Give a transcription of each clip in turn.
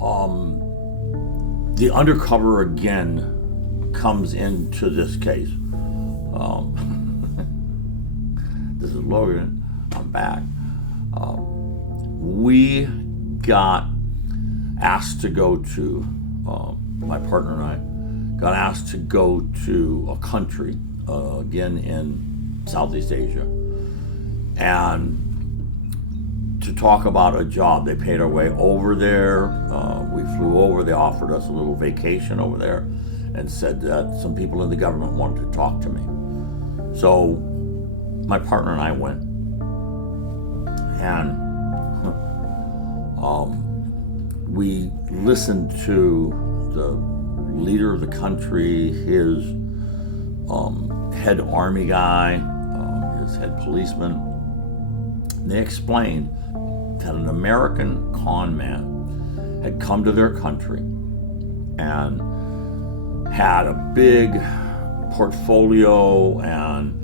the undercover again comes into this case. This is Logan. I'm back. We got asked to go to, my partner and I got asked to go to a country, again in Southeast Asia, and to talk about a job. They paid our way over there. We flew over. They offered us a little vacation over there and said that some people in the government wanted to talk to me. So my partner and I went, and we listened to the leader of the country, his head army guy, his head policeman. They explained that an American con man had come to their country and had a big portfolio and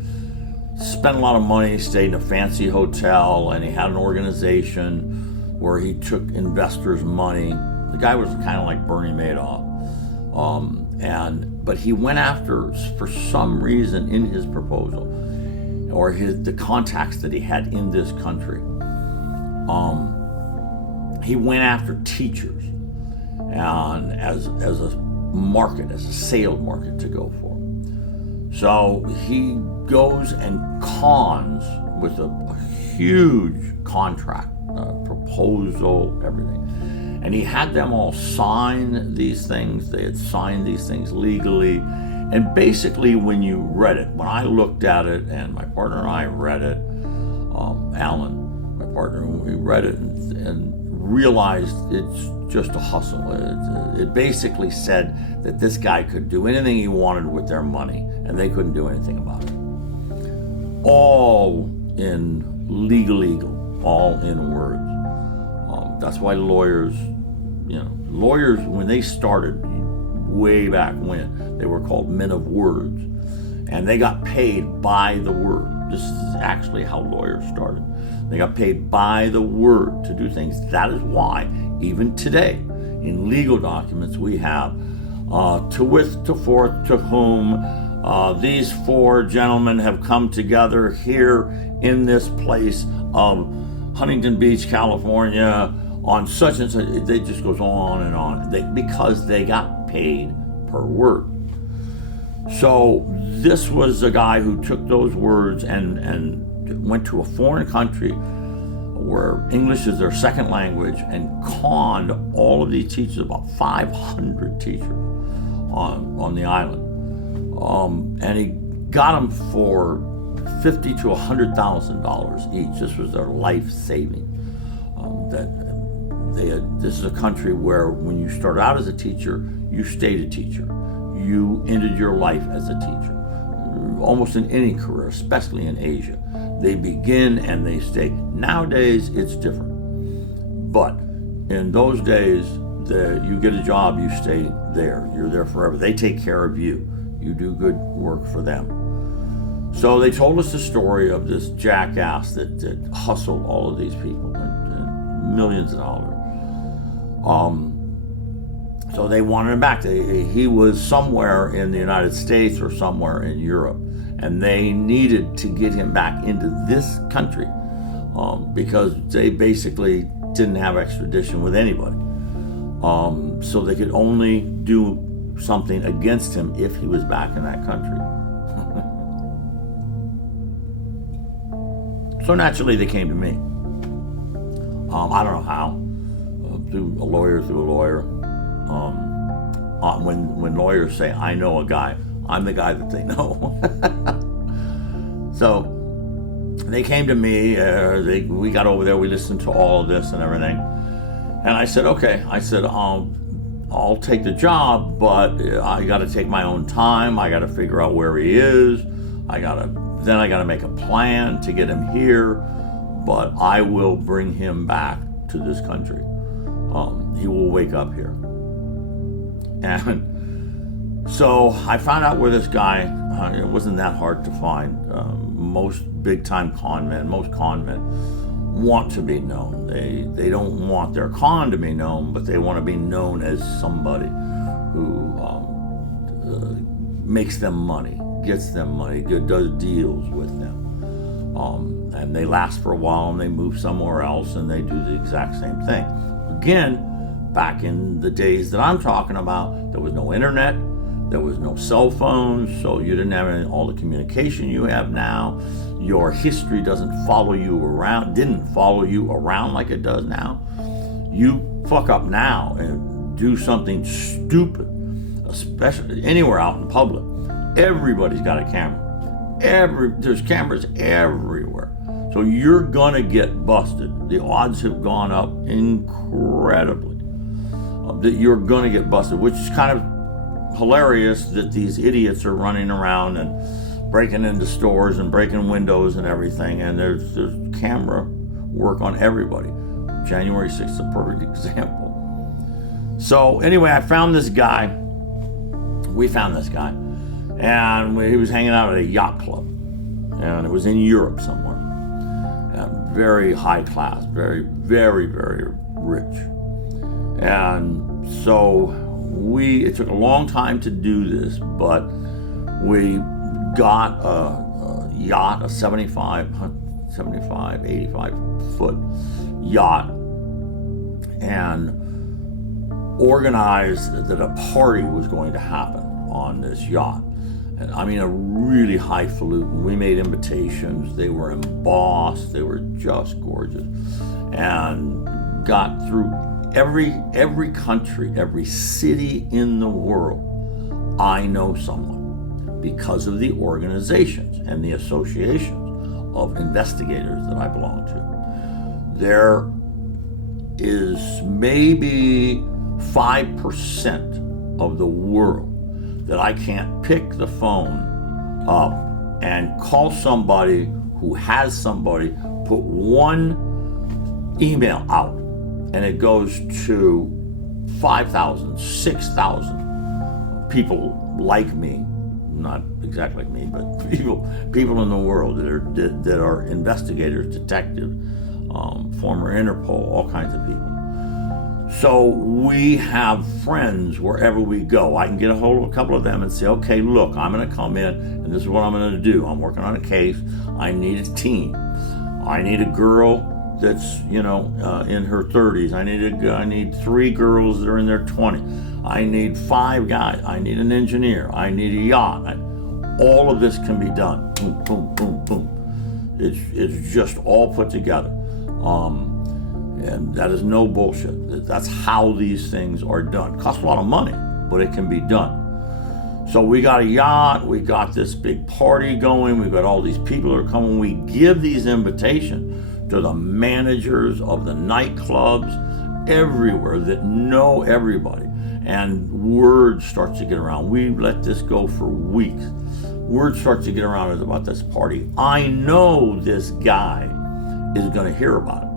spent a lot of money, stayed in a fancy hotel, and he had an organization where he took investors' money. The guy was kind of like Bernie Madoff. But he went after, for some reason in his proposal, or the contacts that he had in this country, he went after teachers, and as a market, as a sale market to go for. So he goes and cons with a huge contract, proposal, everything. And he had them all sign these things. They had signed these things legally. And basically, when you read it, when I looked at it, and my partner and I read it, Alan, my partner, we read it and realized it's just a hustle. It basically said that this guy could do anything he wanted with their money, and they couldn't do anything about it. All in legal, all in words. That's why lawyers, when they started way back when, they were called men of words, and they got paid by the word. This is actually how lawyers started. They got paid by the word to do things. That is why, even today, in legal documents, we have to with, to forth, to whom these four gentlemen have come together here in this place of Huntington Beach, California, on such and such. It just goes on and on, because they got paid per word. So this was a guy who took those words and went to a foreign country where English is their second language and conned all of these teachers, about 500 teachers on the island. And he got them for $50,000 to $100,000 each. This was their life saving. This is a country where when you start out as a teacher, you stayed a teacher. You ended your life as a teacher. Almost in any career, especially in Asia. They begin and they stay. Nowadays, it's different. But in those days, you get a job, you stay there. You're there forever. They take care of you. You do good work for them. So they told us the story of this jackass that hustled all of these people and millions of dollars. So they wanted him back. He was somewhere in the United States or somewhere in Europe, and they needed to get him back into this country because they basically didn't have extradition with anybody. So they could only do something against him if he was back in that country. So naturally they came to me. I don't know how. Through a lawyer. When lawyers say, I know a guy, I'm the guy that they know. So they came to me, we got over there, we listened to all of this and everything. And I said, okay. I said, I'll take the job, but I got to take my own time. I got to figure out where he is. I got to make a plan to get him here, but I will bring him back to this country. He will wake up here. And so I found out where this guy, it wasn't that hard to find. Most big-time con men want to be known. They don't want their con to be known, but they want to be known as somebody who makes them money, gets them money, does deals with them. And they last for a while and they move somewhere else and they do the exact same thing. Again, back in the days that I'm talking about, there was no internet, there was no cell phones, so you didn't have all the communication you have now. Your history didn't follow you around like it does now. You fuck up now and do something stupid, especially anywhere out in public. Everybody's got a camera. There's cameras everywhere. So you're gonna get busted. The odds have gone up incredibly that you're gonna get busted, which is kind of hilarious that these idiots are running around and breaking into stores and breaking windows and everything, and there's camera work on everybody. January 6th is a perfect example. So anyway, we found this guy, and he was hanging out at a yacht club, and it was in Europe somewhere. Very high class, very, very, very rich. And so it took a long time to do this, but we got a yacht, a 85, 85 foot yacht, and organized that a party was going to happen on this yacht. And I mean, a really highfalutin. We made invitations. They were embossed. They were just gorgeous, and got through every country, every city in the world. I know someone because of the organizations and the associations of investigators that I belong to. There is maybe 5% of the world that I can't pick the phone up and call somebody who has somebody, put one email out, and it goes to 5,000, 6,000 people like me, not exactly like me, but people in the world that are investigators, detectives, former Interpol, all kinds of people. So we have friends wherever we go. I can get a hold of a couple of them and say, okay, look, I'm going to come in and this is what I'm going to do. I'm working on a case. I need a team. I need a girl that's, in her 30s. I need 3 girls that are in their 20s. I need 5 guys. I need an engineer. I need a yacht. All of this can be done. Boom, boom, boom, boom. It's just all put together. And that is no bullshit. That's how these things are done. It costs a lot of money, but it can be done. So we got a yacht, we got this big party going, we've got all these people that are coming. We give these invitations to the managers of the nightclubs everywhere that know everybody. And word starts to get around. We let this go for weeks. Word starts to get around about this party. I know this guy is going to hear about it.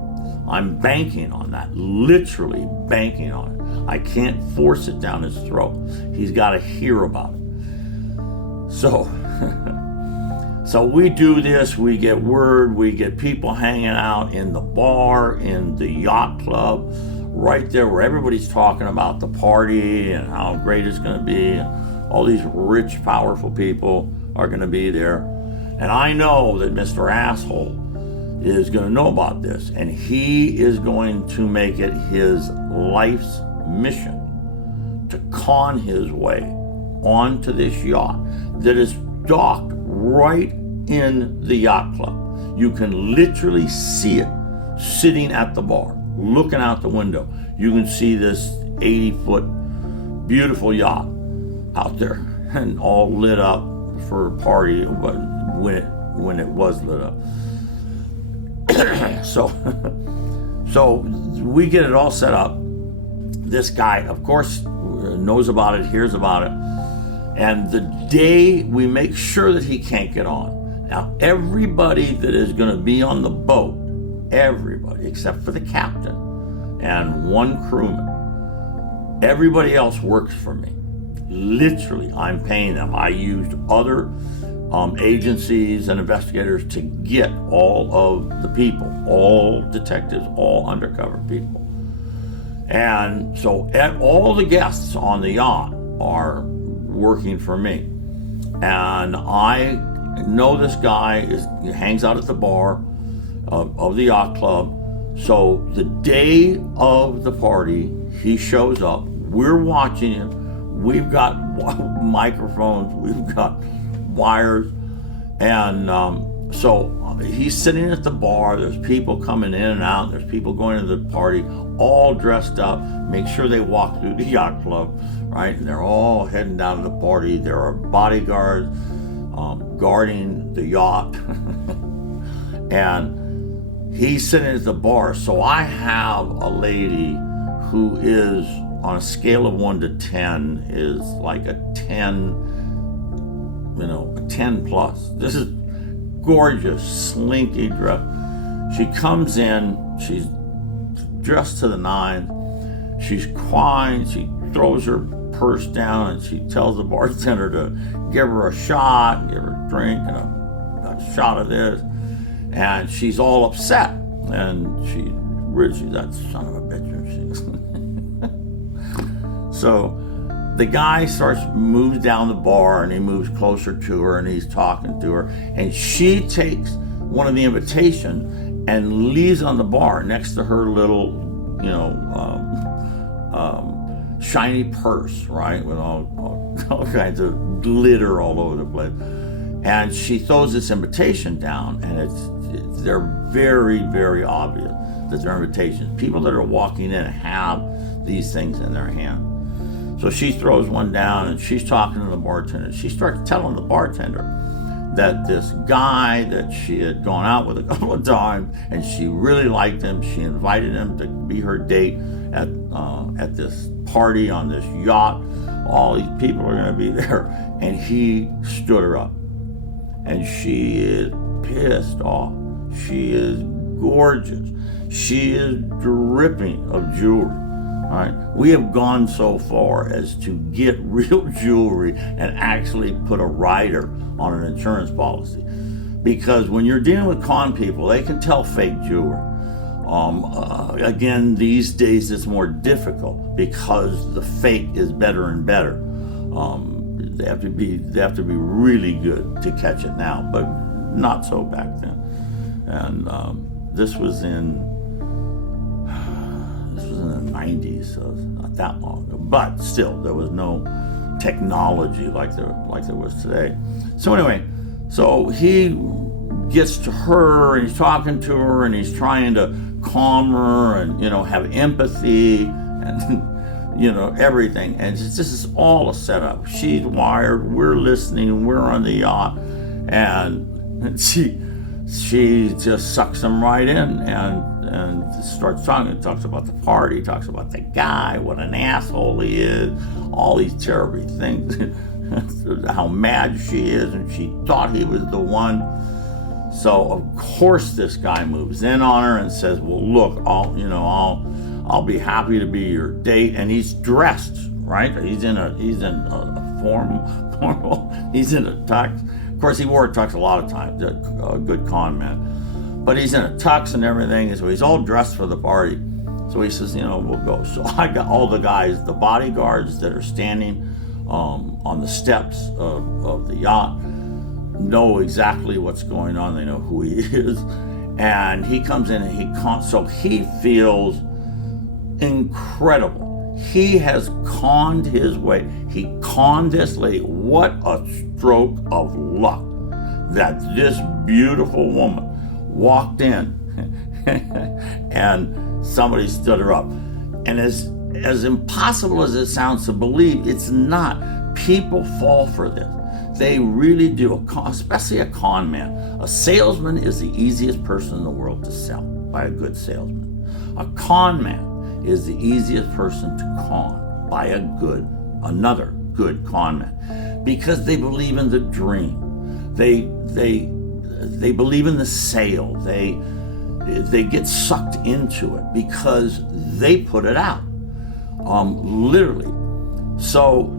I'm banking on that, literally banking on it. I can't force it down his throat. He's got to hear about it. So we do this, we get word, we get people hanging out in the bar, in the yacht club, right there where everybody's talking about the party and how great it's going to be. And all these rich, powerful people are going to be there. And I know that Mr. Asshole is going to know about this, and he is going to make it his life's mission to con his way onto this yacht that is docked right in the yacht club. You can literally see it sitting at the bar, looking out the window. You can see this 80-foot beautiful yacht out there and all lit up for a party when it was lit up. So we get it all set up. This guy, of course, knows about it, hears about it. And the day we make sure that he can't get on. Now, everybody that is going to be on the boat, everybody except for the captain and 1 crewman, everybody else works for me. Literally, I'm paying them. I used other agencies and investigators to get all of the people, all detectives, all undercover people. And so all the guests on the yacht are working for me. And I know this guy hangs out at the bar of the yacht club. So the day of the party, he shows up. We're watching him. We've got microphones. We've got wires. And so he's sitting at the bar. There's people coming in and out. There's people going to the party, all dressed up. Make sure they walk through the yacht club, right? And they're all heading down to the party. There are bodyguards guarding the yacht. And he's sitting at the bar. So I have a lady who is, on a scale of 1 to 10, is like a 10, a 10 plus. This is gorgeous, slinky dress. She comes in, she's dressed to the nines. She's crying. She throws her purse down and she tells the bartender to give her a shot, give her a drink and a shot of this. And she's all upset. And she's that son of a bitch. So the guy moves down the bar and he moves closer to her and he's talking to her. And she takes one of the invitations and leaves on the bar next to her little, shiny purse, right? With all kinds of glitter all over the place. And she throws this invitation down, and they're very, very obvious that they're invitations. People that are walking in have these things in their hand. So she throws one down and she's talking to the bartender. She starts telling the bartender that this guy that she had gone out with a couple of times and she really liked him. She invited him to be her date at this party on this yacht. All these people are going to be there. And he stood her up. And she is pissed off. She is gorgeous. She is dripping of jewelry. All right? We have gone so far as to get real jewelry and actually put a rider on an insurance policy. Because when you're dealing with con people, they can tell fake jewelry. Again, these days it's more difficult because the fake is better and better. They have to be really good to catch it now, but not so back then. And this was in the 90s, so not that long ago. But still, there was no technology like there was today. So anyway, so he gets to her and he's talking to her and he's trying to calm her and have empathy and everything. And this is all a setup. She's wired, we're listening, we're on the yacht, and she just sucks him right in and starts talking. Talks about the party, talks about the guy, what an asshole he is, all these terrible things, how mad she is, and she thought he was the one. So of course this guy moves in on her and says, "Well, look, I'll be happy to be your date." And he's dressed, right? He's in a formal. He's in a tux. Of course, he wore a tux a lot of times. A good con man, but he's in a tux and everything. So he's all dressed for the party. So he says, "We'll go." So I got all the guys, the bodyguards that are standing on the steps of the yacht, know exactly what's going on. They know who he is, and he comes in and so he feels incredible. He has conned his way. He conned this lady. What a stroke of luck that this beautiful woman walked in and somebody stood her up. And as impossible as it sounds to believe, it's not. People fall for this. They really do, especially a con man. A salesman is the easiest person in the world to sell by a good salesman. A con man is the easiest person to con by another good con man, because they believe in the dream. They believe in the sale. They get sucked into it because they put it out. Literally. So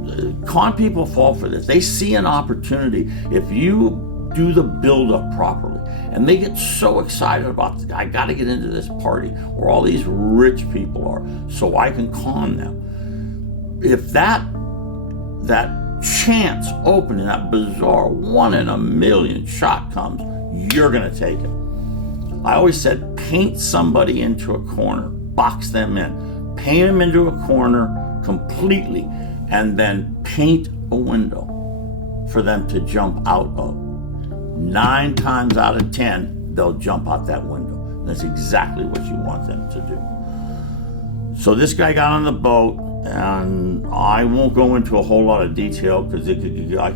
con people fall for this. They see an opportunity. If you do the build-up properly, and they get so excited about, I got to get into this party where all these rich people are so I can con them. If that chance opening, that bizarre 1 in a million shot comes, you're going to take it. I always said, paint somebody into a corner, box them in, paint them into a corner completely, and then paint a window for them to jump out of. 9 times out of 10, they'll jump out that window. That's exactly what you want them to do. So this guy got on the boat, and I won't go into a whole lot of detail because I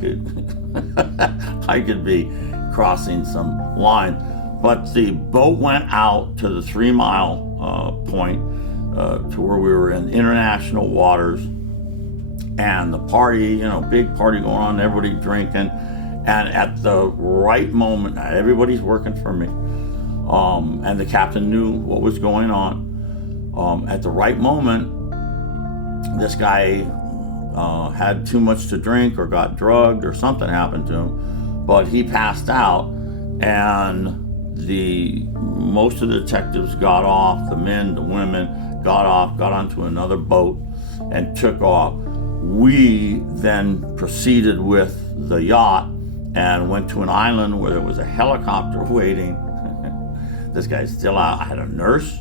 could be crossing some line. But the boat went out to the 3 mile point to where we were in international waters, and the party, big party going on, everybody drinking. And at the right moment, everybody's working for me, and the captain knew what was going on. At the right moment, this guy had too much to drink or got drugged or something happened to him, but he passed out, and most of the detectives got off, the men, the women got off, got onto another boat and took off. We then proceeded with the yacht and went to an island where there was a helicopter waiting. This guy's still out. I had a nurse.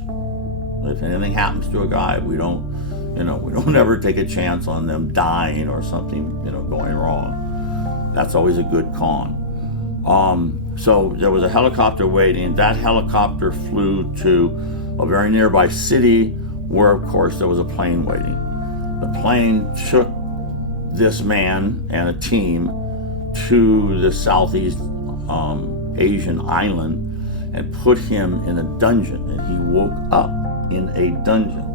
If anything happens to a guy, we don't ever take a chance on them dying or something, going wrong. That's always a good con. So there was a helicopter waiting. That helicopter flew to a very nearby city where, of course, there was a plane waiting. The plane took this man and a team to the Southeast Asian island and put him in a dungeon, and he woke up in a dungeon.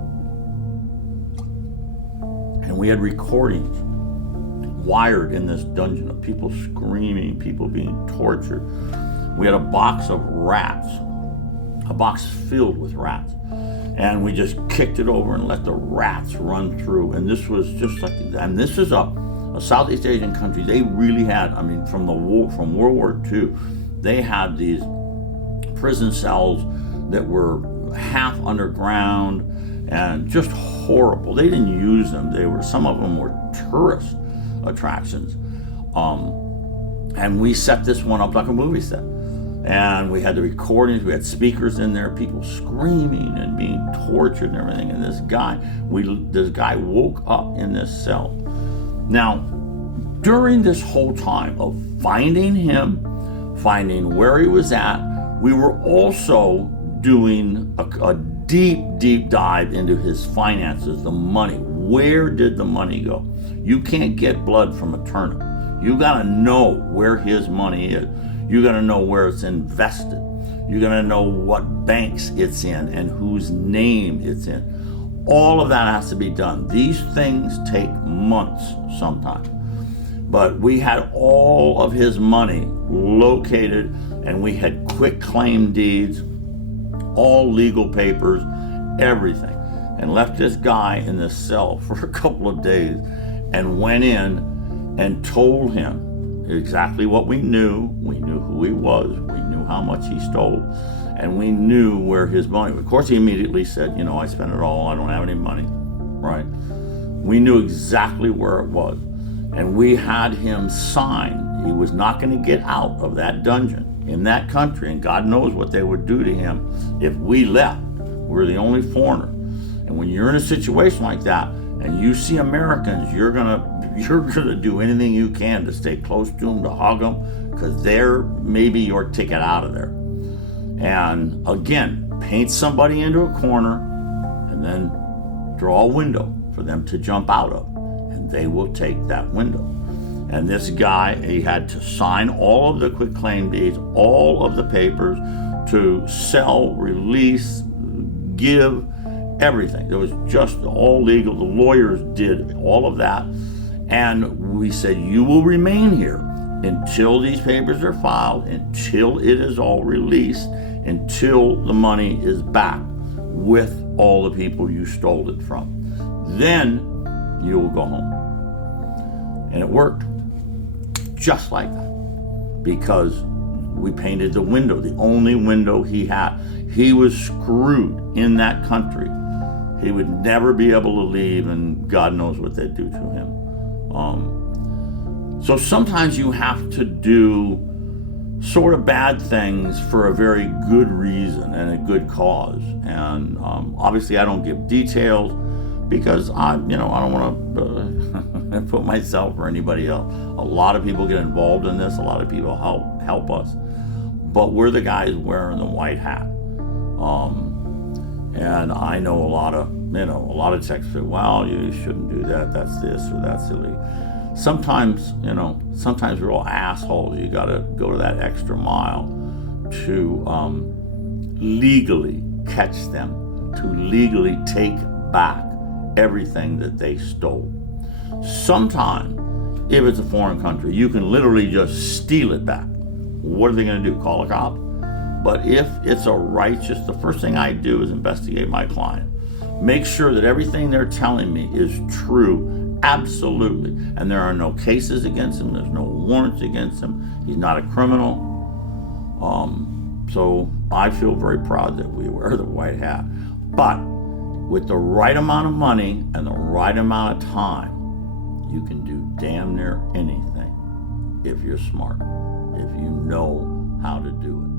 And we had recordings wired in this dungeon of people screaming, people being tortured. We had a box of rats, a box filled with rats, and we just kicked it over and let the rats run through. And this was just like, and this is a Southeast Asian country. They really had, from World War II, they had these prison cells that were half underground and just horrible. They didn't use them. Some of them were tourist attractions. And we set this one up like a movie set. And we had the recordings, we had speakers in there, people screaming and being tortured and everything. And this guy woke up in this cell. Now, during this whole time of finding him, finding where he was at, we were also doing a deep, deep dive into his finances, the money. Where did the money go? You can't get blood from a turnip. You got to know where his money is. You got to know where it's invested. You got to know what banks it's in and whose name it's in. All of that has to be done. These things take months sometimes. But we had all of his money located, and we had quick claim deeds, all legal papers, everything, and left this guy in this cell for a couple of days and went in and told him exactly what we knew. We knew who he was. We knew how much he stole, and we knew where his money was. Of course, he immediately said, I spent it all. I don't have any money, right? We knew exactly where it was, and we had him sign. He was not going to get out of that dungeon in that country, and God knows what they would do to him if we left. We're the only foreigner. And when you're in a situation like that, and you see Americans, you're gonna do anything you can to stay close to them, to hug them, because they're maybe your ticket out of there. And again, paint somebody into a corner, and then draw a window for them to jump out of, and they will take that window. And this guy, he had to sign all of the quitclaim deeds, all of the papers to sell, release, give, everything. It was just all legal. The lawyers did all of that. And we said, you will remain here until these papers are filed, until it is all released, until the money is back with all the people you stole it from. Then you will go home. And it worked just like that, because we painted the window, the only window he had. He was screwed in that country. He would never be able to leave, and God knows what they'd do to him. So sometimes you have to do sort of bad things for a very good reason and a good cause. And obviously I don't give details, because I don't want to put myself or anybody else. A lot of people get involved in this. A lot of people help us, but we're the guys wearing the white hat. And I know a lot of texts say, "Well, you shouldn't do that. That's this or that's silly." Sometimes we're all assholes. You got to go to that extra mile to legally catch them, to legally take back everything that they stole. Sometimes, if it's a foreign country, you can literally just steal it back. What are they going to do? Call a cop? But if it's the first thing I do is investigate my client. Make sure that everything they're telling me is true, absolutely. And there are no cases against him. There's no warrants against him. He's not a criminal. So I feel very proud that we wear the white hat. But with the right amount of money and the right amount of time, you can do damn near anything if you're smart, if you know how to do it.